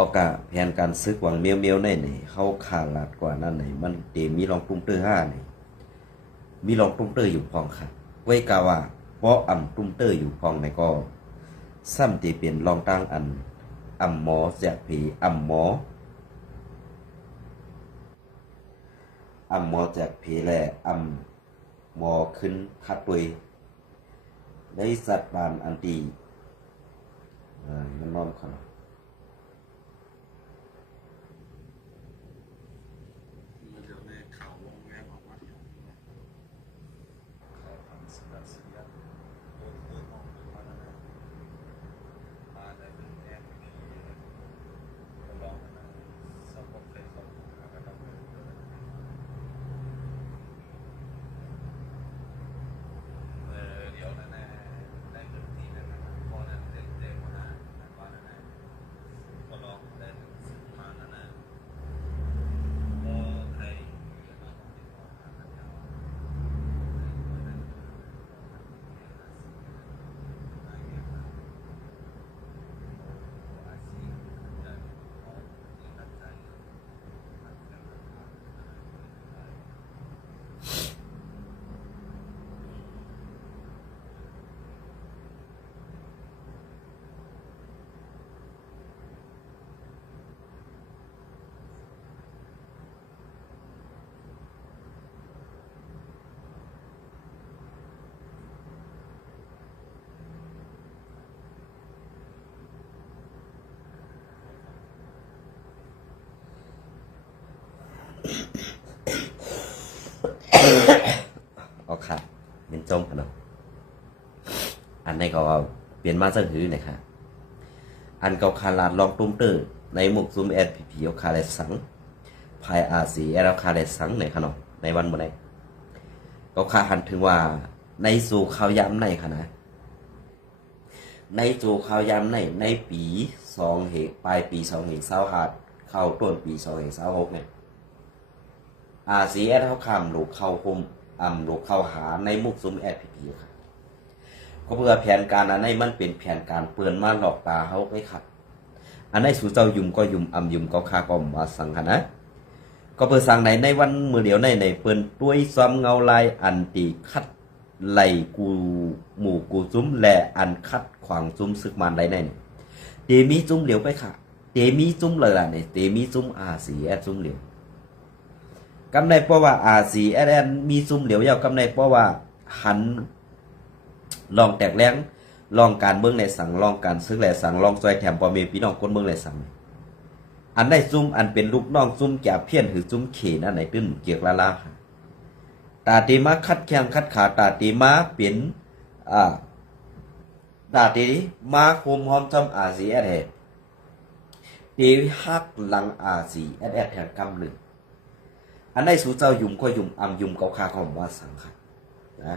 อกาแผนการซึกหวังเมียวเมียวในไหนเขาขาลาดกว่านั้นไหนมันเตมีรองตุ้มเตอร์ห้านี่มีรองตุ้มเตอร์อยู่พองค่ะไว้กาว่าเพราะอ่ำตุ้มเตอร์อยู่พองในก็ซ้ำตีเปลี่ยนรองตั้งอันอ่ำหมอแจกผีอ่ำหมอแจกผีแหละอ่ำหมอขึ้นคัดตุยได้สัตว์บานอันตีมันนอนขนาดเอาค่ะเป็นจมขนาดอันนี้ก็เปลี่ยนมาสักหือหน่อยค่ะอันเก่าคาลาดลองตุ้มเตอร์ในหมกซุมแอดผีเอาคาเลสังภายอาสีแอดคาเลสังหน่อยขนาดในวันเมื่อไรก็คาหันถึงว่าในสู่ข่าวยำในค่ะนะในสู่ข่าวยำในปี2 เหตุปลายปี2025เข้าต้นปี2026เนี่ยอาสีแอดเขาคำลูกเข้าคมลูกเข้าหาในมุกซุมแอดผีค่ะก็เพื่อแผนการอันนี้มันเป็นแผนการเปือนมาหลอกตาเขาไปขัดอันนี้สู่เจ้ายุ่มก็ยุ่มยุ่มก็คาก็มาสั่งค่ะนะก็เพื่อสั่งในวันมือเดียวในเปือนด้วยซ้ำเงาลายอันตีคัดไหลกูหมู่กูซุ้มแหละอันคัดขวางซุ้มซึกมันได้ในเตมีซุ้มเหลียวไปค่ะเตมีซุ้มเลยล่ะเนี่ยเตมีซุ้มอาสีแอดซุ้มเหลียวกำในเพราะว่าอาสีแอดมีซุ้มเหลียวยาวกำในเพราะว่าหันลองแตกแรงลองการเมืองในสั่งลองการซึกแหล่สั่งลองซอยแถมปอมีพี่น้องคนเมืองในสั่งอันได้ซุ้มอันเป็นลูกน้องซุ้มแก่เพี้ยนหรือซุ้มเขนอันไหนตื้นเกียกละลาค่ะตาตีมาคัดแข้งคัดขาตาตีมาเป็นตาตีมาคุมหอมจำอาสีแอดตีฮักหลังอาสีแอดแทนกำหนึ่งอันได้สู่เจ้ายุ่มก็ยุ่มยุ่มเกาคาของว่าสังค่ะนะ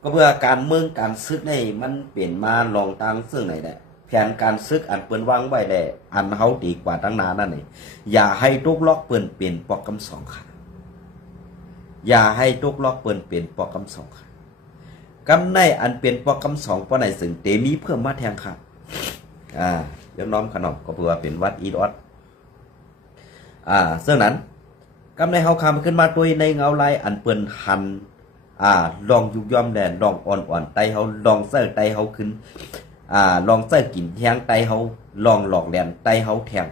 ก็เพื่อการเมืองการซึกในมันเปลี่ยนมาลองตั้งซึ่งไหนแหละแผนการซึกอันเปิ้นวางไว้แหละอันเฮาดีกว่าตั้งนานนั่นเองอย่าให้ทุกล็อกเปิ้นเปลี่ยนปอกกำสองค่ะอย่าให้ทุกล็อกเปิ้นเปลี่ยนปอกกำสองค่ะกำในอันเป็นปอกกำสองปอไหนซึ่งเตมีเพิ่มมาแทงค่ะเดี๋ยวน้อมขนมก็เพื่อเป็นวัดอีดอดซึ่งนั้นกำในเฮาคำขึ้นมาตัวในเงาลายอันเปิ้นหันลองยุกย่อมแดนลองอ่อนไตเฮาลองเสื้อไตเฮาขึ้นลองเสื้อกินแทงไตเฮาลองหลอกแดนไตเฮาแทง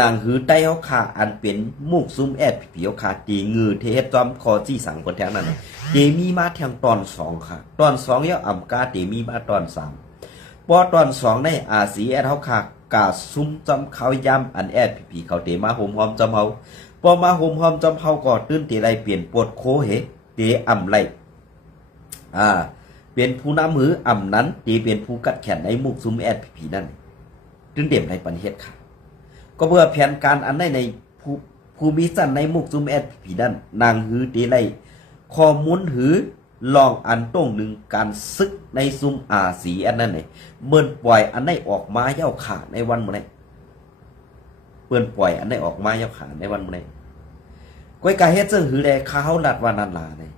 นางหือไตเฮาขาอันเป็นมุกซุ่มแอดผีเฮาขาตีงือเทจอมคอจี้สังคนแทงนั้นเตมีมาแทงตอน2ค่ะตอน2ยาอ่ำกาเตมีมาตอน3พอตอน2ในอาสีแอดเฮาขากาซุ่มจอมเขาย่ำอันแอดผีเขาเตมาโหมหอมจอมเฮาพอมาโหมหอมจอมเฮาก็ตื้นเตไรเปลี่ยนปวดโคเหเตอ่ำไรเป็นผู้นำหืออ่ำนั้นเตเป็นผู้กัดแขนในมุกซุมแอดผีนั่นจึงเด่มในปันเฮ็ดค่ะก็เพื่อแผนการอันได้ในผู้มีสั้นในมุกซุมแอดผีนั่นนางหือเตไรข้อมูลหือลองอันต้องหนึ่งการซึกในซุมสีอันนั้นไหนเมื่อปล่อยอันได้ออกมาเย้าขาในวันเมื่อไหร่เมื่อปล่อยอันได้ออกมาเย้าขาในวันเมื่อไหร่ก้อยกาเฮ็ดซึ่งหือแลข้าวลัดวานันลาเนี่ย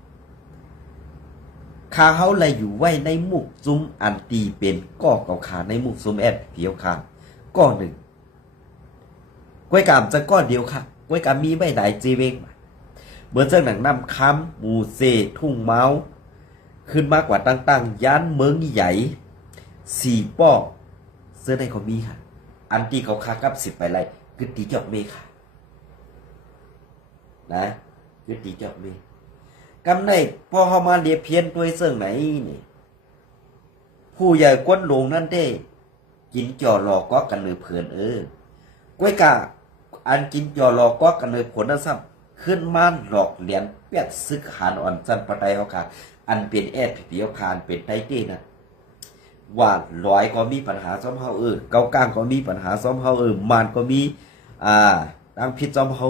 ข้าเขาเลยอยู่ไว้ในมุกซุ้มอันตีเป็นก้อเก่าขาในมุกซุ้มแอดเพียวขาก้อหนึ่ง กล้วยกามจะก้อนเดียวค่ะกล้วยกามมีไม่หลายจีเวงเหมือนเจ้าหนังน้ำค้ำหมูเซทุ่งเมาขึ้นมากกว่าตั้งย้านเมืองใหญ่สี่ป้อเสื้อในเขามีค่ะอันที่เขาคากับ10 ไปไรคือตีจอกเมค่ะนะคือตีจอกเมกำในพอเขามาเรียบเพียนตัวเสื่องไหนนี่ผู้ใหญ่ก้นลงนั่นได้กินจ่อหลอกก็กันเลยเผื่อนกล้วยกาอันกินจ่อหลอกก็กันเลยผลนั่นซ้ำขึ้นม่านหลอกเหรียญเปียดซึกหานอ่อนจันปะไตเขาค่ะอันเป็นผีเอาคานเป็นไทเต้นะว่าร้อยก็มีปัญหาซ้อมเฮาเก้าก้างก็มีปัญหาซ้อมเฮามานก็มีตั้งพิษซ้อมเฮา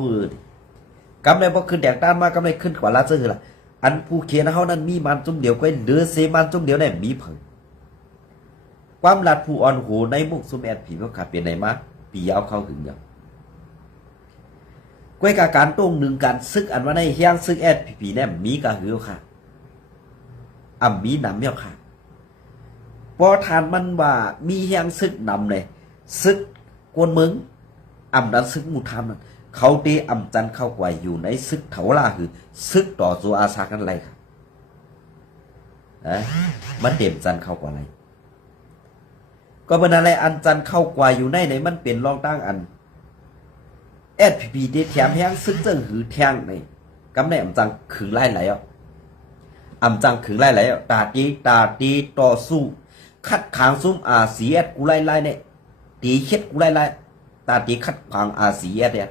กำไรบ่ขึ้นแดกด้านมากกำไรขึ้นกว่าลาเสือล่ะอันผู้เขียนเฮานั้นมีมันจุ่มเดียวก็เหลือเซมันจุ่มเดียวได้มีเพิ่งความลัดผู้อ่อนโหในมุกซุมผีเขาขาดเป็นไหนมาปีเอาเข้าถึงอย่างกล้วยกาการต้งหนึ่งการซึกอันว่าในเฮียงซึกผีแน่มีกะหือค่ะมีนำเมียวค่ะพอทานมันว่ามีเฮียงซึกนำเลยซึกกวนเมืองดันซึกมุทามนั้นเขาเตจันเข้ากว่าอยู่ในซึกเถาลาคือซึกต่อตัวอาซากันไรค่ะมันเต็มจันเข้ากว่าอะไรก็เป็นอะไรอันจันเข้ากว่าอยู่ในมันเป็นรองตั้งอันผีได้แถมเฮียงซึกเจิงหือแทงในกำในจังขึงไล่ไหลจังขึงไล่ไหลตาตีต่อสู้คัดขางซุ้มสีกูไล่เนี่ยตีเช็ดกูไล่ตาตีคัดขางสีเนี่ย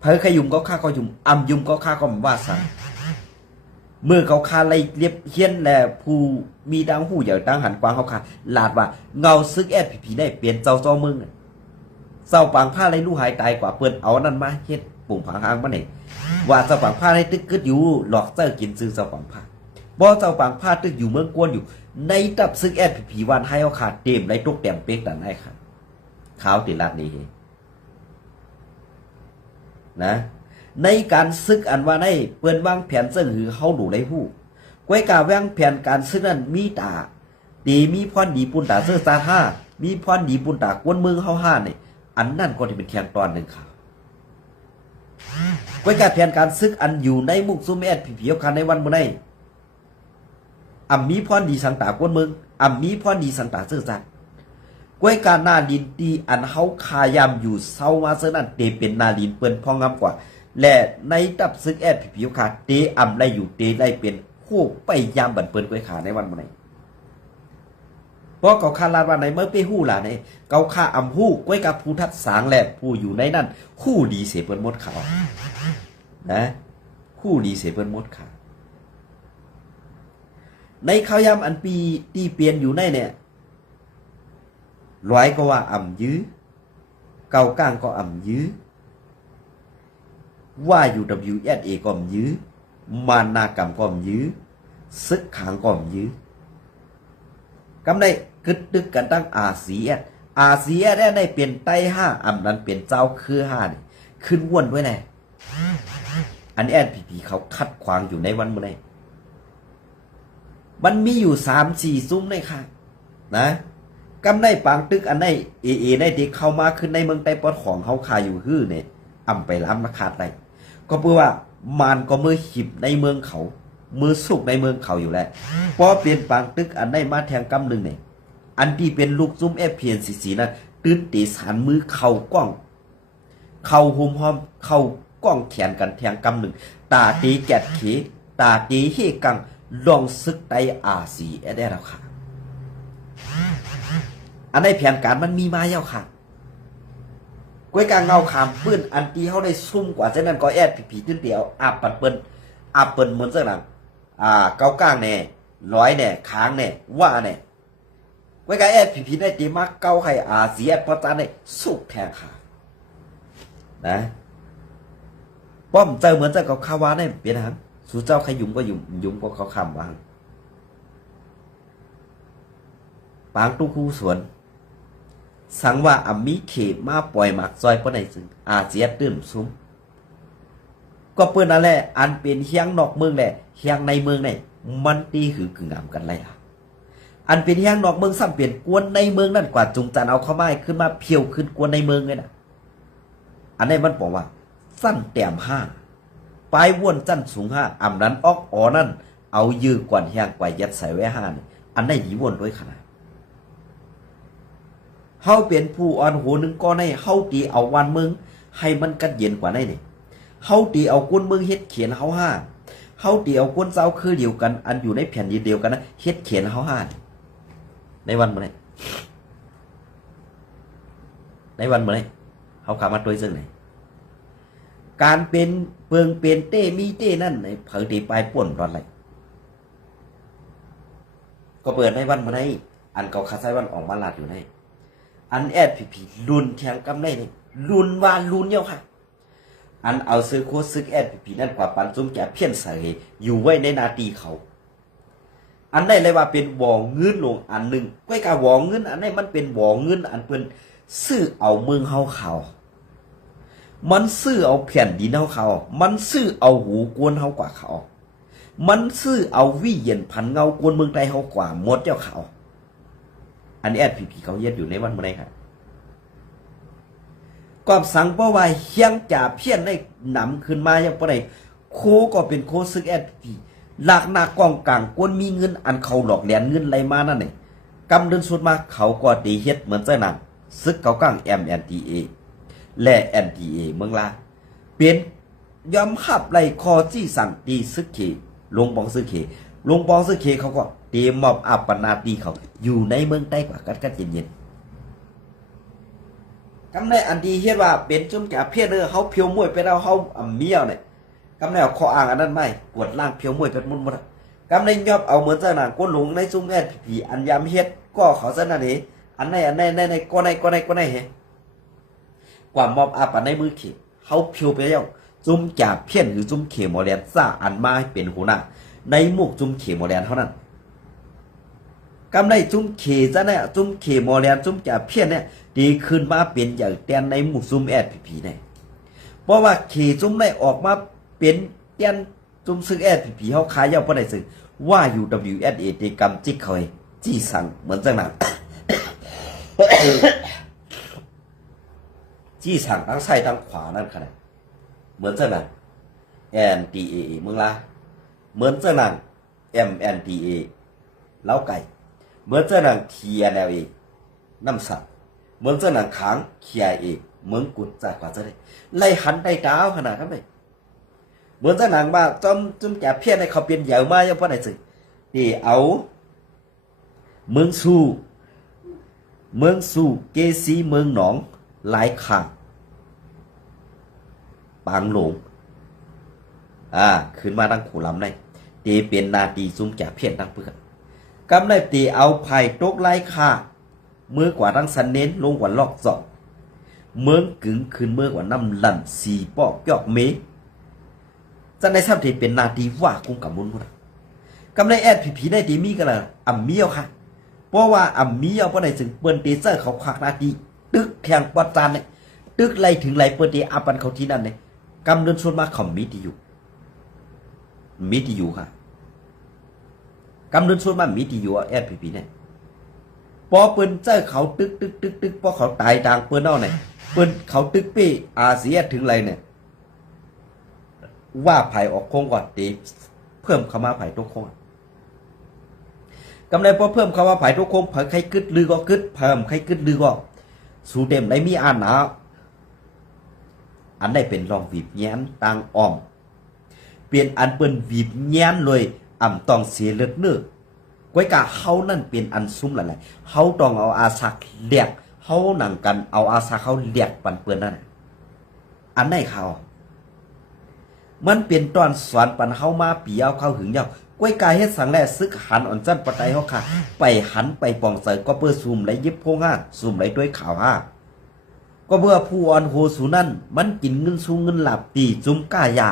เพิ่งขยุมก็ฆ่าก็ยุมยุมก็ฆ่าก็ว่าสั่งเมื่อเขาฆ่าไล่เรียบเฮียนแหละผู้มีดังหูใหญ่ดังหันกวางเขาฆ่าลาดว่าเงาซึกผีได้เปลี่ยนเจ้ามึงเจ้าปังผ้าไรลูกหายตายกว่าเปิ้นเอานั่นมาเฮ็ดปุ่งผางหางมาเนี่ยว่าเจ้าปังผ้าให้ตึกกึดอยู่หลอกเจ้ากินซื้อเจ้าปังผ้าบ่เจ้าปังผ้าตึกอยู่เมืองกวนอยู่ในตับซึกผีวันให้เอาขาดเต็มในตุกแต้มเป๊กดันให้ค่ะขาวติลาดนี้นะในการซึกอันว่าในเปิ้นวางแผนเสื่อหือเฮาดูได้ฮู้กล้วยกาวางแผนการซึกนั้นมีตาตีมีพรดีปุ่นตาเสื้อตาห้ามีพรดีปุ่นตากวนเมืองเฮาห้านี่อันนั่นก็ที่เป็นแข่งตอนหนึ่งค่ะกล้วยกาแผนการซึกอันอยู่ในมุกซุมผีเอาคันในวันมื้อนี้มีพรดีสังตากวนเมืองมีพรดีสังตาเสื้อจัดกล้วยกาหน้าดินตีอันเฮาคายามอยู่เศร้ามาเสื้อนั้นเตเป็นนาดินเปิ้นพองงามกว่าและในตับซึกผีเอาขาเตได้อยู่เตได้เป็นคู่ไปยามบันเปิ้นกล้วยขาในวันมื้อนี้เพราะเขาคาลาดว่าในเมื่อไปหู้ล่ะเนี่ยเขาฆ่าหู้กล้วยกับผู้ทัดสางแหละผู้อยู่ในนั้นคู่ดีเสเปิ้นมดขาวนะคู่ดีเสเปิ้นมดขาวในข้าวยำอันปีตีเปลี่ยนอยู่ในเนี่ยร้อยก็ว่ายื้อเก่าก้างก็ยื้อว่าอยู่ WSA ก็ยื้อมานากรรมก็ยื้อซึกขางก็ยื้อกำในกึดดึกกันตั้งอาเซียได้เปลี่ยนไต้ห้านั้นเปลี่ยนเจ้าคือห้านี่ขึ้นว่นด้วยแน่อันนี้ผีเขาคัดขวางอยู่ในวันเมื่อไหร่มันมีอยู่3-4ซุ้มในค่ะนะกำในปางตึกอันในในที่เข้ามาขึ้นในเมืองใต้ปอดของเขาคาอยู่ฮื้อเนี่ยไปล้ำราคาไรก็เพื่อว่ามันก็มือหิบในเมืองเขามือสุกในเมืองเขาอยู่แล้วพอเปลี่ยนปางตึกอันได้มาแทงกำหนึ่งเนี่ยอันที่เป็นลูกซุ้มเพียนสีนั้นตื้นตีสานมือเข่ากล้องเข่าหุมหอมเข่ากล้องแขนกันแทงกำหนึ่งตาตีแกดเขตาตีเฮกังลองซึกไตสีได้แล้วค่ะอันในแผนการมันมีมาแล้วค่ะกล้วยกางเงาขามปื้นอันที่เขาได้ซุ่มกว่าเช่นนั้นก็ผีตื้นเดียวปัดเปิ้นเหมือนเสื้อหนังเก้าก้างเนี่ยร้อยเนี่ยค้างเนี่ยว่าเนี่ยไว้กับผีได้ตีมากเก้าให้เสียพอจานเนี่ยสุกแทงขานะป้อมเจอเหมือนเจ้าเขาวาเนี่ยเปลี่ยนหันสู่เจ้าใครยุ่มก็ยุ่มก็เขาคำวางปางตู้คู่สวนสังว่ามีเขตมาปล่อยหมักซอยเพราะในซึ่งเสียตื้นซุ้มก็เปิ้นนั่นแหละอันเป็นเฮียงนอกเมืองแหละเฮียงในเมืองเนี่ยมันตีหือกึ่งงามกันไรล่ะอันเป็นเฮียงนอกเมืองซ้ำเปลี่ยนกวนในเมืองนั่นกว่าจุงจันเอาเข้ามาขึ้นมาเพียวขึ้นกวนในเมืองเลยนะ อันนี้มันบอกว่าสั้นแต้มห้าปลายว่นสั้นสูงห้าอำนั้นออกอ๋อนั่นเอายื้อกวนแห้งไปยัดใส่ไว้ห้านี่อันได้ดีว่นด้วยขนาดเฮาเป็นผู้อ่อนโหนึงก็ในเฮาตีเอาวันมึงให้มันกัดเย็นกว่าได้นี่เฮาตีเอาก้นมึงเฮ็ดเขียนเฮาห้าเฮาตีเอาก้นเจ้าคือเดียวกันอันอยู่ในแผ่นเดียวกันนะเฮ็ดเขียนเฮาห้าในวันมื้อนี้ในวันมื้อนี้เฮาขามาตัวซึ่งไหนการเป็นเปิงเป็นเต้มีเต้นั่นในเผยตีปลายป่วนตอนไรก็เปิดในวันมื้อนี้อันเก่าคาไซวันออกมาลาดอยู่ในอันแอดผีรุนแทงกำได้นี่รุนว่ารุนเยอะค่ะอันเอาซื้อโคซึกแอดผีนั่นกว่าปันจุ้มแก่เพี้ยนใส่อยู่ไว้ในนาตีเขาอันได้เลยว่าเป็นวองเงินลงอันหนึ่งก้อยกาวองเงินอันนี้มันเป็นวองเงินอันเป็นซื้อเอาเมืองเฮาเขามันซื้อเอาแผ่นดินเฮาเขามันซื้อเอาหูกวนเฮากว่าเขามันซื้อเอาวิเย็นพันเงากวนเมืองไทยเฮากว่าหมดเจ้าเขาอันนี้แอดผีเขาเย็ดอยู่ในวันเมื่อไรครับก็สั่งเพราะว่าเฮียงจ่าเพี้ยนได้นำขึ้นมาอย่างปไรโคก็เป็นโคซึกแอดผีหลักหน้ากองกลางกวนมีเงินอันเขาหลอกแหลนเงินไรมานั่นเองกำเดินสุดมาเขาก็ตีเฮ็ดเหมือนเจ้าหนังซึกเขากลาง MNDA และ NDA เมืองลาเป็นยอมขับไล่คอจี้สั่งตีซึกเขลงปองซึกเขลงปองซึกเขเขาก็เตรียมมอบอัปปนาตีเขาอยู่ในเมืองใต้กว่ากัดเย็นๆกำในอันดีเฮ็ดว่าเป็นจุ่มแก่เพี้ยนเด้อเฮาเพียวมวยไปแล้วเฮาเมียวเนี่ยกำในเอาข้ออ้างอันนั้นไม่กวดล่างเพียวมวยเป็นมุนหมดกำในยอบเอาเหมือนเจ้าหนังก้นหลงในจุ่มแอดผีอันยามเฮ็ดก็เขาซะนั่นเองอันในก็ในเฮกว่ามอบอัปในมือเขเฮาเพียวไปแล้วจุ่มจ่าเพี้ยนหรือจุ่มเขหมอแลนซ่าอันมาเป็นหัวหน้าในหมู่จุ่มเขหมอแลนเท่านั้นกำไรจุ้มเขจะเนี่ยจุ้มเขมอแลนจุ้มจ่าเพี้ยนเนี่ยดีขึ้นมาเป็นอย่างแตนในหมู่ซุ่มแอดผีเนี่ยเพราะว่าเขจุ้มได้ออกมาเป็นแตนจุ้มซึกแอดผีเขาขายยาวประเดี๋ยวซึ่งว่า UWSA ตีกรรมจิกเขาจี้สั่งเหมือนจังนั้น จี้สั่งทั้งซ้ายทั้งขวานั่นขนาดเหมือนจังนั้น NDA เมืองละเหมือนจังนั้น MNDA เล้าไก่เหมือนเจ้าหนังเคียแนวเองน้ำสัตว์เหมือนเจ้าหนังขางเคียเองเหมือนกุดจากกว่าจะได้ไล่หันได้ดาวขนาดนั้นเลยเหมือนเจ้าหนังว่าจมแก่เพี้ยนในเขาเปลี่ยนใหญ่มากยังเพราะไหนสิที่เอาเมืองสู่เกซีเมืองหนองหลายขางปางหลงขึ้นมาดังขู่ลำได้ตีเป็นนาตีจุ่มแก่เพี้ยนดังเพื่อกำได้ตีเอาไผ่ตกไล่ค่าเมื่อกว่าทั้งสันเน้นลงกว่าลอกสองเมืองกึ่งคืนเมื่อกว่าน้ำหลั่นสีปอกยอกเมจะในซ้ำที่เป็นนาทีว่ากุ้งกับมุนหมดกำได้แอดผีได้ตีมีกันละอ่ำเมียวค่ะเพราะว่าอ่ำเมียวเพราะไหนถึงเปิ้นตีเซอร์เขาขวักนาทีตึกแทงปอดจานเนี่ยตึกไล่ถึงไล่เปิ้นตีอาปันเขาที่นั่นเนี่ยกำเดินชวนมาเขามีที่อยู่ค่ะกำเนิดส่วนมันมีที่อยู่แอดพีเนี่ยพอเปิ้นเจ้าเขาตึกพอเขาตายทางเปิ้นเอาเนี่ยเปิ้นเขาตึกปี้อาเซียถึงไรเนี่ยว่าไผ่ออกโค้งก่อนตีเพิ่มเข้ามาไผ่ทุกโค้งกำไรพอเพิ่มเข้ามาไผ่ทุกโค้งไผ่ใครกึดลือก็กึดเพิ่มใครกึดลือก็สู่เต็มได้มีอ่านหนาอันได้เป็นรองวีบแย้นต่างอ้อมเปลี่ยนอันเปิ้นวีบแย้นเลยอ่ำต้องเสียเลือดเนื้อก้อยกะเฮานั่นเป็นอันซุ้มหลายๆเฮาต้องเอาอาสักเลียกเฮาหนังกันเอาอาสักเขาเลียกปันเปื้อนนั่นอันไหนเขามันเป็นตอนสอนปันเฮามาปีเอาเข้าหึงเดียวก้อยกะเฮ็ดสังแลซึกหันอ่อนจันปะไตเฮาค่ะไปหันไปปองเสยก็เพื่อซูมไหลยิบโพงาซูมไหลด้วยข่าวก็เพื่อผู้อ่อนโหสูนั่นมันกินเงินสูงเงินหลับตีจุ้มก้ายา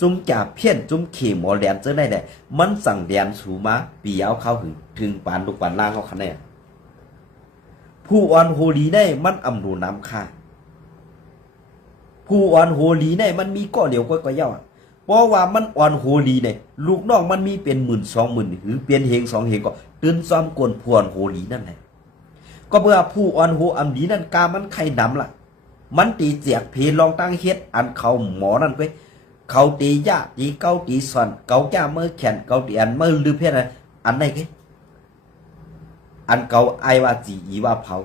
จุ้มจ่าเพี้ยนจุ้มเขหมอแหลนเจอได้แหละมันสั่งแดนสูมาปีเอาเข้าถึงปานลูกปานล่างเขาคะแนนผู้อ่อนโหลีได้มันอำนูน้ำค่าผู้อ่อนโหลีได้มันมีก้อเดียวก็เย่าเพราะว่ามันอ่อนโหลีเนี่ยลูกน้องมันมีเป็น10,000-20,000หรือเป็นเฮง2 เฮงก็ตื่นซ้อมกวนพวนโหลีนั่นแหละก็เพื่อผู้อ่อนโหอำดีนั่นกามันไข่ดำล่ะ มันตีเจียกผีลองตั้งเฮ็ดอันเขาหมอนั่นไปเขาตียะตีเกาตีสอนเกาแก้มือแขนเกาตีอันมือลือเพศอะไรอันไหนกันอันเกาไอว่าจีอีว่าเผา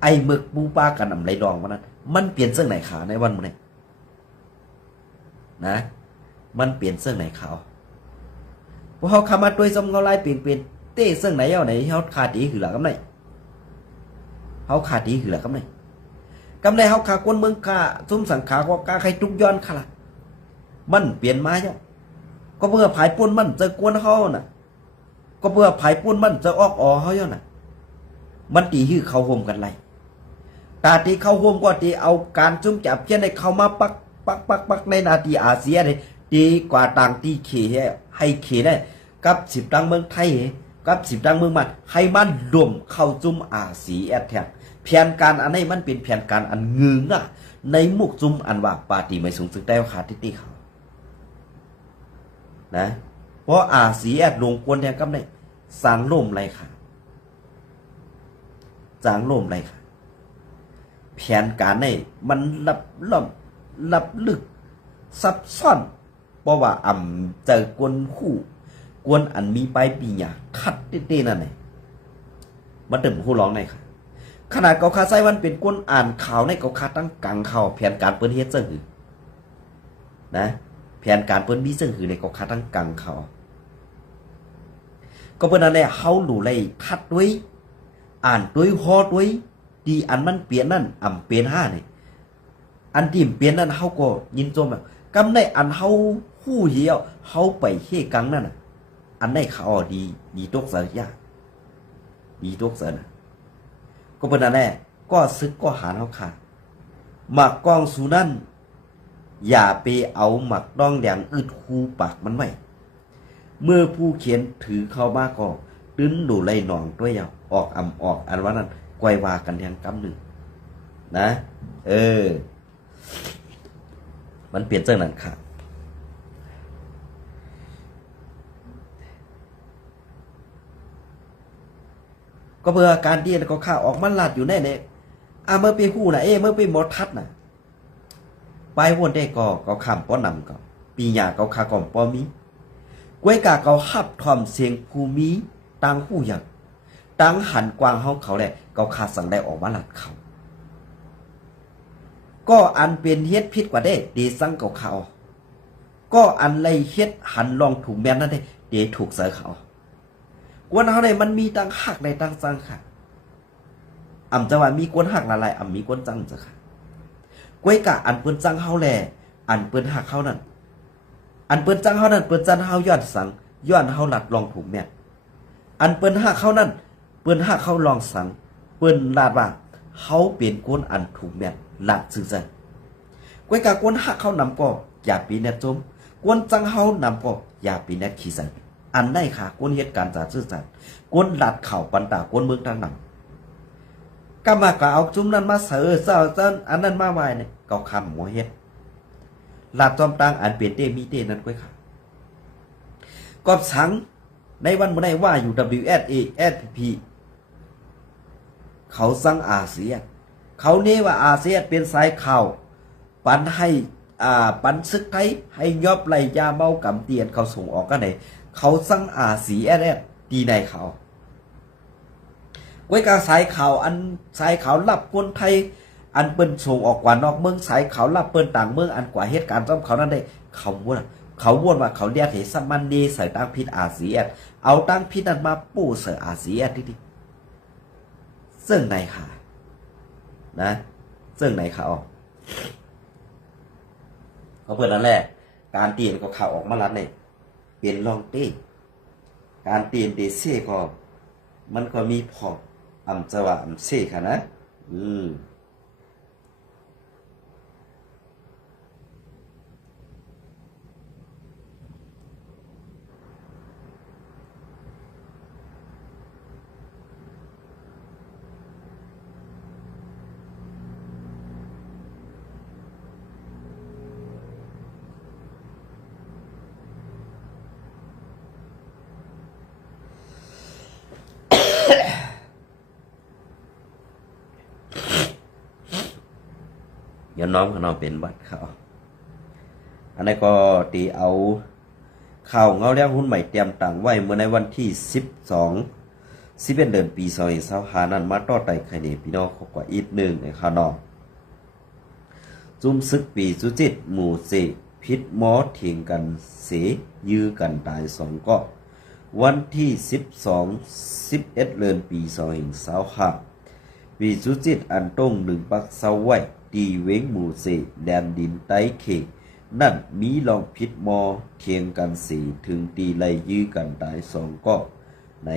ไอมึกปูป้ากันนำไรดองวันนั้นมันเปลี่ยนเสื้อไหนขาในวันนี้นะมันเปลี่ยนเสื้อไหนขาวพวกเขาขามาด้วยซอมเงาลายเปลี่ยนเต้เสื้อไหนเอาไหนเขาขาดดีคือหลักกำไรเขาขาดดีคือหลักกำไรกำไรเขาขาคนเมืองขาซุ้มสังขาก็กาใครทุกย้อนขาละมันเปลี่ยนมาเนาะก็เพื่อผายปุ่นมันจะกวนเขาน่ะก็เพื่อผายปุ่นมันจะออกเขาเนาะน่ะมันตีหื้อเขาโฮมกันไรตาตีเขาโฮมก็ตีเอาการจุ่มจับเพี้ยนในเขามาปักในนาทีอาเซียนดีกว่าต่างที่เขให้เขได้กับ10 ตังเมืองไทยกับ10 ตังเมืองมันให้มันรวมเข้าจุ่มอาเซียนแทนแผนการอันนี้มันเป็นแผนการอันงึงอ่ะในมุกจุ่มอันว่าปาตีไม่สูงสุดได้ขาดที่ตีเขานะเพราะอาเซียนลงกวนแทนกับในสร้างล่มไรค่ะสร้างล่มไรค่ะแผนการในมันลับลึกซับซ้อนเพราะว่าเจอกวนคู่กวนอันมีไปปีหยาคัดเต้ๆนั่นไงมันเดิมคู่ร้องในค่ะขนาดเกาคาไซวันเป็นกวนอ่านข่าวในเกาคาตั้งกลางข่าวแผนการเปิ้นเฮ็ดเสื่อหือนะแผนการเปิ้นมีเสื่อหือในเกาคาตั้งกลางข่าวก็เปิ้นนั่นแหละเฮาหลู่เลยคัดด้วยอ่านด้วยฮอด้วยดีอันมันเปลี่ยนนั่นเปลี่ยน5นี่อันที่เปลี่ยนนั่นเฮาก็ยินจมแบบกำในอันเฮาฮู้เหี่ยวเฮาไปเฮกังนั่นน่ะอันไหนเขาดีตกเสือยากดีตกเสือน่ะก็เป็นนั่นแหละก็ซึกก็หาเฮาค่ะหมักกองสูนั่นอย่าไปเอาหมักดองแดงอึดคูปากมันไว้เมื่อผู้เขียนถือเข้ามาก็ดึงดูไล่หนองด้วยยาวออกออกอันว่านั้นกวยว่ากันแทงกำหนึ่งนะมันเปลี่ยนเจ้านั้นค่ะก็เพื่อการที่ก็ข่าวออกมันลาดอยู่แน่เนี่ยเมื่อปีคู่นะเมื่อปีหมดทัดนะไปวนได้ก็คำป้อนำก็ปีหยาก็ขาก่อมป้อมีกวยกาก็ฮับทอมเสียงภูมิตังหู้อย่างตังหันกวางเขาแหละก็ขาสั่งได้ออกมาหลัดเขาก็อันเป็นเฮ็ดพิษกว่าได้ดีสั่งเขาก็อันไรเฮ็ดหันลองถูกแม่นนั่นได้เดถูกเสือเขากวนเฮาได้มันมีตังหักในตังจังค่ะจะว่ามีกวนหักละลายมีกวนจังจ้ะค่ะกวยกะอันเปิ้นจังเฮาแลอันเปิ้นหักเฮานั่นอันเปิ้นจังเฮานั่นเปิ้นจันเฮาย้อนสังย้อนเฮาหลัดลองถูกแม่นอันเปิ้นหักเฮานั่นเปิ้นหักเฮาลองสังเปิ้นลาดว่าเฮาเป็นกวนอันถูกแม่นหลัดซื่อจังกวยกะกวนหักเฮานำก็อย่าปีแนจมกวนจังเฮานำก็อย่าปีแนขี้สันอันได้ค่ะกวนเหตุการณ์จากซื่อสัตย์กวนหลัดเข่าปันตากวนเมืองทางนำก็มากะเอาจุ่มนั้นมาเสือเจ้าอันนั้นมาไว้เนี่ยก็คำหัวเฮ็ดหลัดจอมตังอันเปลี่ยนเต้มีเต้นั้นก้อยค่ะก็สังในวันเมื่อไหร่ว่าอยู่ WSA SP เขาสั่งอาเซียนเขาเน้ว่าอาเซียนเป็นสายข่าวปันให้ปันซึกไทยให้ยอบไหลยาเมากำเตียนเขาส่งออกกันไหนเขาสั่งอาเซียนดีในเขาไว้กับสายข่าวอันสายข่าวลับคนไทยอันเปิ้นส่งออกกว่านอกเมืองสายข่าวลับเปิ้นต่างเมืองอันกว่าเหตุการณ์ซ้ำเขานั้นได้เขาว่นว่าเขาเรียกเหตุสมันนีใส่ตั้งพิษอาเซียนเอาตั้งพิษนั้นมาปู้เสืออาเซียนที่ซึ่งในค่ะนะซึ่งในข่าวเขาเปิดนั่นแหละการตีนก็ข่าวออกมาลัดเนี่ยเปลี่ยนลองตีการตีนเดซี่ก็มันก็มีพอจะว่าเซ่ค่ะนะ ย้อนน้อมขนมเป็นบัดเขาอันนี้ก็ตีเอาข่าวเงาเลี้ยงหุ้นใหม่เตรียมต่างไว้เมื่อในวันที่11 เดือนปี2025นั้นมาต่อไต่ไข่เนพี่น้องกว่าอีกหนึ่งในข่าวนอกจุ่มซึกปีจุจิตหมู่เสพิษมอเถียงกันเสยื้อกันตาย2ก็วันที่11 เดือนปี2025ปีจุจิตอันต้ง1ปักเสาไว้ตีเว้งหมู่เสแดนดินไต้เขกนั่นมีลองพิษมอเถียงกันสีถึงตีไล่ยื้อกันตาย2ก็ไหน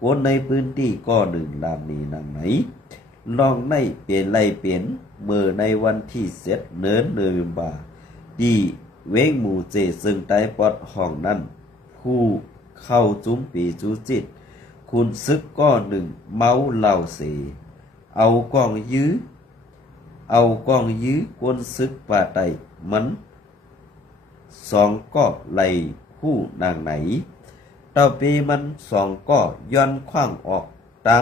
คนในพื้นที่ก็หนึ่งลามนี้นางไหนลองในเปลี่ยนไล่เปลี่ยนเมื่อในวันที่7 เดือนบาดีเว้งหมู่เจซึ่งใต้ปอดห้องนั้นผู้เข้าจุ้มปีจูจิตคุณซึกก็หนึ่งเมาเหล่าเสเอากองยื้อกวนซึกป่าไตมัน2ก็ไหลผู้นางไหนเต่าปีมัน2ก็ย้อนขว้างออกดั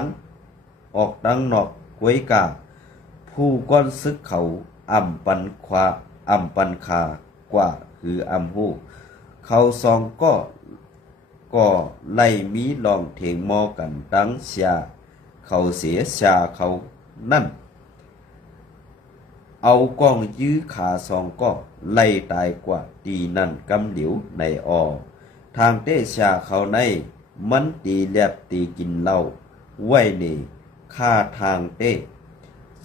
งนอกกวยกาผู้ก้อนซึกเขาอ่ำปันคากว่าคืออ่ำหูเขา2ก็ไล่มีลองเถงมอกันตั้งเสียเขาเสียชาเขานั่นเอากองยื้อขา2ก็ไล่ตายกว่าตีนั่นกำเหลียวในทางเตชาเขาในมันตีแลบตีกินเหล้าไว้ในค่าทางเต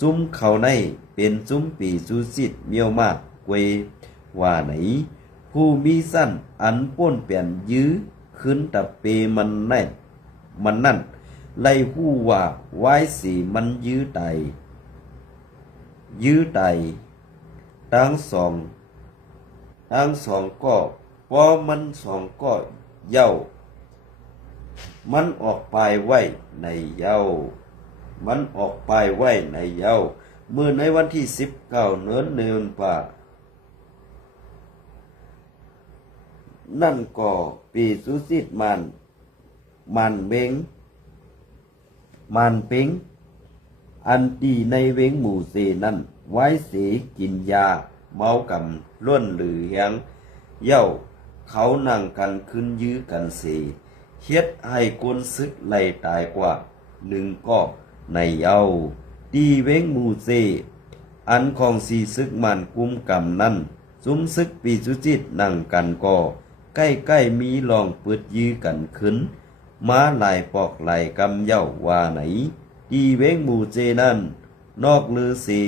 จุ้มเขาในเป็นจุ้มปีจูจิตเมียวมากเวว่าไหนผู้มีสั้นอันป้นเปลี่ยนยื้อขึ้นตะเปมันนั่นไล่หู้ว่าไว้สีมันยื้อไตทั้งสองก็พอมัน2ก็เย้ามันออกไปไว้ในเย้าเมื่อในวันที่19 เดือนป่านั่นก็ปีสุสิตมันเป้งอันตีในเวงหมู่เสนั่นไว้เสกินยาเมากำล้วนหรือเฮียงเย้าเขานั่งกันขึ้นยื้อกันเสเฮ็ดให้คนซึกไล่ตายกว่า1ก็ในเย้าตีเวงหมู่เสอันของสีซึกมันกุมกำนั่นซุมซึกปีจุจิตนั่งกันก็ใกล้มีลองเปิดยื้อกันขึ้นมาลายปอกลายกำเย้าว่าไหนตีเว้งหมู่เจนั่นนอกลือสี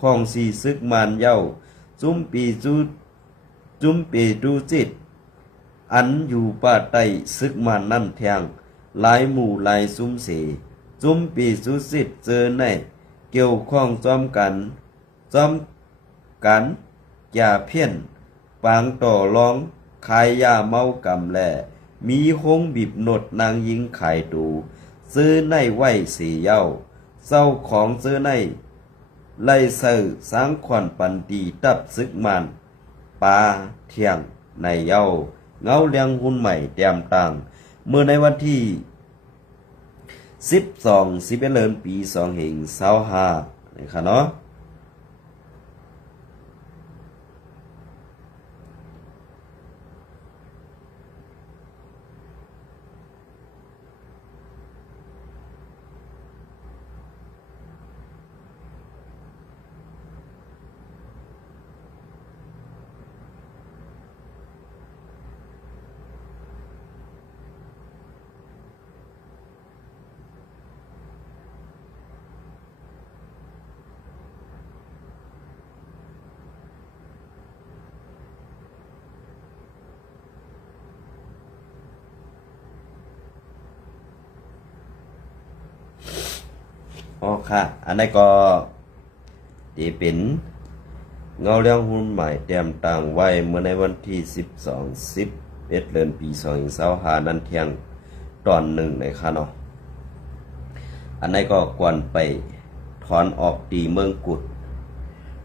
ของสีซึกมันเย้าจุ้มปีดูจิตอันอยู่ป่าใต้ซึกมันนั่นแทงหลายหมู่หลายซุ่มเสจุ้มปีจุจิตเจอในเกี่ยวข้องจอมกันอย่าเพี้ยนปางต่อรองขายยาเมากำแลมีหงบีบหนดนางยิงขายดูซื้อในไหวสีเย้าเศร้าของซื้อในไล่เสือสร้างขวัญปันตีตับซึกมันปาเที่ยงในเย้าเงาเลี้ยงหุ้นใหม่เตรียมตังเมื่อในวันที่11 เดือนปี2025นะครับเนาะค่ะอันนี้ก็ที่เป็นเงาเรื่องหุ้นใหม่เตรียมต่างไว้เมื่อในวันที่11 เดือนปี2025นั้นเที่ยงตอน1ในค่ะเนาะอันนี้ก็ควรไปถอนออกตีเมืองกุด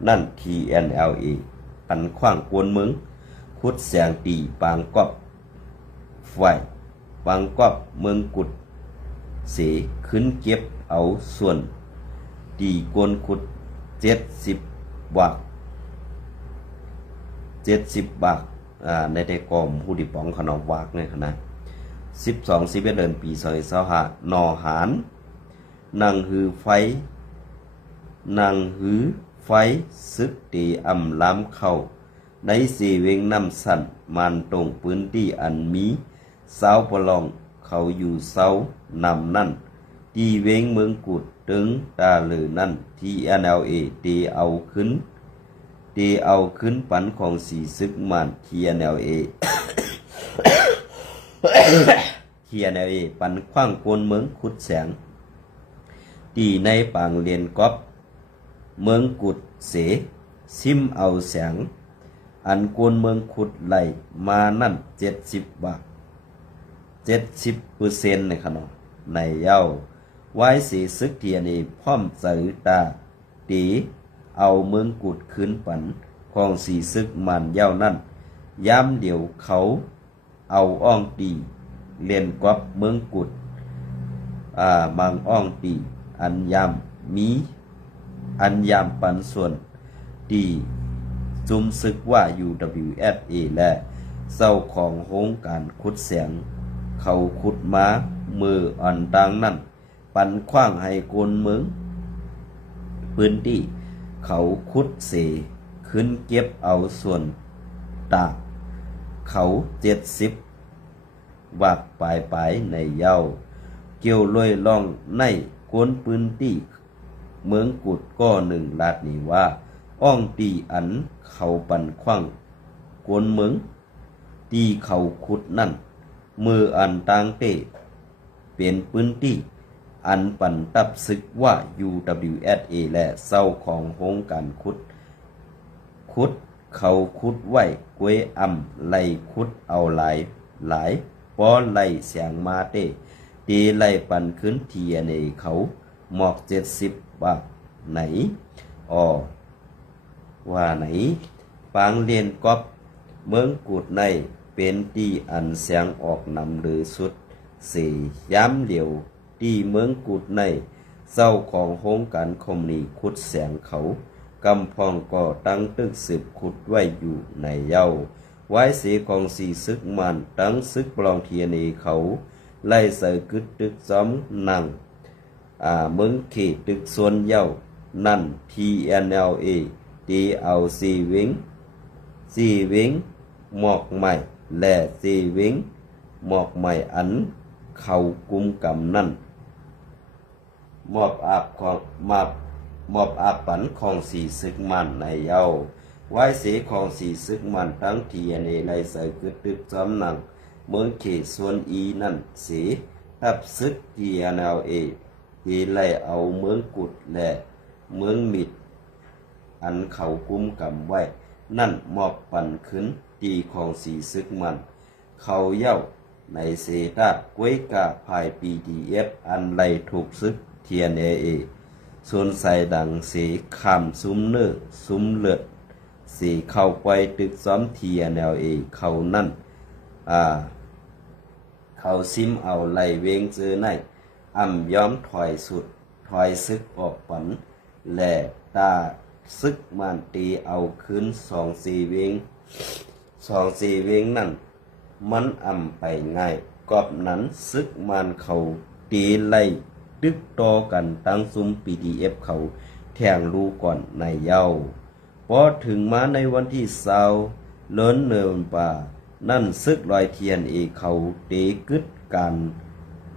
นั่น TNLA อันขว้างกวนเมืองคุดแสงตีปางกอบไฟปางกอบเมืองกุดเสขึ้นเก็บเอาส่วนตีกวนขุด บาท70 บาทในแต่กอมผู้ดิป๋องขนมวากในคณะ11 เดือนปี2025นอหารนางหือไฟซึกตีอำล้ำเข้าในสีเวงน้ำสั่นมันตรงพื้นที่อันมีเสาปลองเขาอยู่เสานำนั่นที่เวงเมืองกุดตึงตาหรือนั่นที่ NLA ตีเอาขึ้นปันของสีซึกมันที่ NLA ที่ NLA ปันขว้างโกนเมืองขุดแสงตีในปางเรียนก๊อบเมืองกุดเสซิมเอาแสงอันกวนเมืองขุดไหลมานั่น70 บาท70% ในขนมในเย้าไว้สีซึกเทียนีพร้อมสื่อตาตีเอาเมืองกุดคืนปันของสีซึกมันเย้านั่นย้ำเดี๋ยวเขาเอาอ้องตีเลียนกวับเมืองกุดบางอ้องตีอันยามปันส่วนตีจุมซึกว่า UWSA และเจ้าของโครงการขุดเสียงเขาขุดม้ามืออ่อนดังนั่นปันขว้างให้โกนเมืองพื้นที่เขาขุดเสขึ้นเก็บเอาส่วนตากเขา70 บาทปลายในเย้าเกี่ยวลอยล่องในโกนพื้นที่เมืองกุดก็1 ลาดนี้ว่าอ้องตีอันเขาปันขว้างกวนเมืองตีเขาขุดนั่นมืออันต่างเตเป็นพื้นที่อันปันตับซึกว่า UWSA และเจ้าของโครงการขุดเขาขุดไว้กวยไล่ขุดเอาหลายป้อไล่เสียงมาเตตีไล่ปันขึ้นเทียในเขาหมอก70 บาทไหนว่าไหนปางเรียนก๊อบเมืองกุดในเป็นที่อันเสียงออกนำหรือสุดย้ำเหลียวที่เมืองกุดในเจ้าของโครงการคมนีขุดแสงเขากำพองก็ตั้งตึกสืบขุดไว้อยู่ในเย้าไว้สีของสีซึกมันตั้งซึกปลองเทียนีเขาไล่ใส่กึดตึกซ้อมนั่งเมืองเขตตึกส่วนเย้านั่น TNLA ตีเอาสีเวงหมอกใหม่และสีเวงหมอกใหม่อันเขากุมกำนั่นมอบอาปันของสีซึกมันในเย้าไว้สีของสีซึกมันทั้งทีในไล่ใส่กึดตึกซ้อมนั่งเมืองเขตส่วนนั่นสีทับซึก TNLA ตีไล่เอาเมืองกุดและเมืองมิดอันเขากุมกำไว้นั่นมอบปันขึ้นตีของสีซึกมันเขาเย้าในเสตากวยกาภาย PDF อันไล่ถูกซึก TNLA ส่วนใส่ดังสีขามซุ้มเนื้อซุ้มเลือดสีเข้าไปตึกซ้อม TNLA เขานั่นเขาซิมเอาไล่เวงเจอในย้อมถอยซึกออกปันและตาซึกมันตีเอาคืน2-4 เวงนั่นมันไปง่ายกอบนั้นซึกมันเขาตีไล่ตึกต่อกันตั้งซุ้ม PDF เขาแทงรู้ก่อนในเย้าพอถึงมาในวันที่20เลินเนินป่านั่นซึกลอยเทียนเขาตีกึดกัน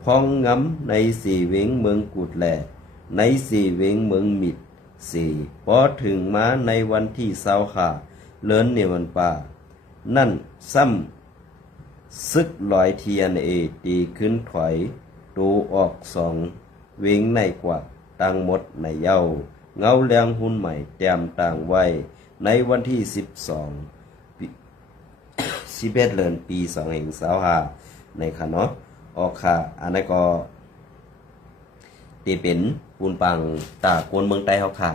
พองงำใน4 เวงเมืองกุดแลใน4 เวงเมืองมิดพอถึงมาในวันที่25เลินเนวันป่านั่นซ้ำซึกลอยเทียนตีขึ้นถอยตูออก2 เวงในกว่าตั้งหมดในเย้าเงาแรงหุ่นใหม่แต้มต่างไว้ในวันที่11 เดือนปี2025ในค่ะเนาะออกค่ะอันนั้นก็ตีเป็นปูนปังตากวนเมืองใต้เฮาค่ะ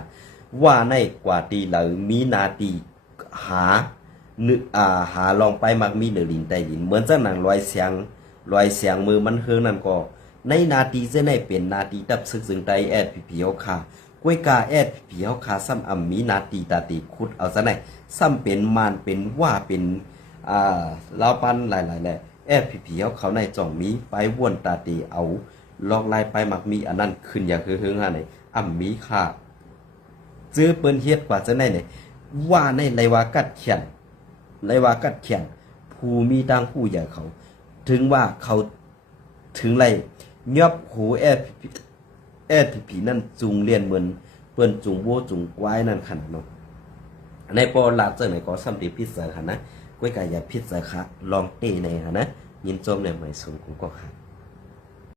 ว่าในกว่าตีเหลือมีนาตีหาลองไปมักมีเหนือลินใต้ยินเหมือนจังหนังลอยเสียงมือมันเฮืองนั่นก็ในนาทีเส้นในเป็นนาทีตับซึกซึ่งใต้แอดพีพีเฮาค่ะก วยกาแอดผีเฮาขาซ้ำอำมีนาตีตาตีขุดเอาซะไหนซ้ำเป็นมานเป็นว่าเป็นลาวปันหลายๆแหละแอดผีเฮาเขาในจ่องมีไปว่วนตาตีเอาลองลายไปมักมีอันนั้นขึ้นอย่างคือหึงหาไหนอำมีค่าซื้อเปิ้นเฮ็ดกว่าจะไหนเนี่ยว่าในไรว่ากัดเขียนไรว่ากัดเขียนผู้มีดังผู้ใหญ่เขา ถึงว่าเขาถึงไรยอบหูแอดผีนั่นจุงเรียนเหมือนเปิ้นจุงโวจุงกวายนั่นขนาดเนาะในปอลาเจอไหนก็ซ้ำตีพิษเสอค่ะนะก้วยกายอย่าพิษเสอค่ะลองเตในค่ะนะยินจมในหมายสูงกูก็ค่ะ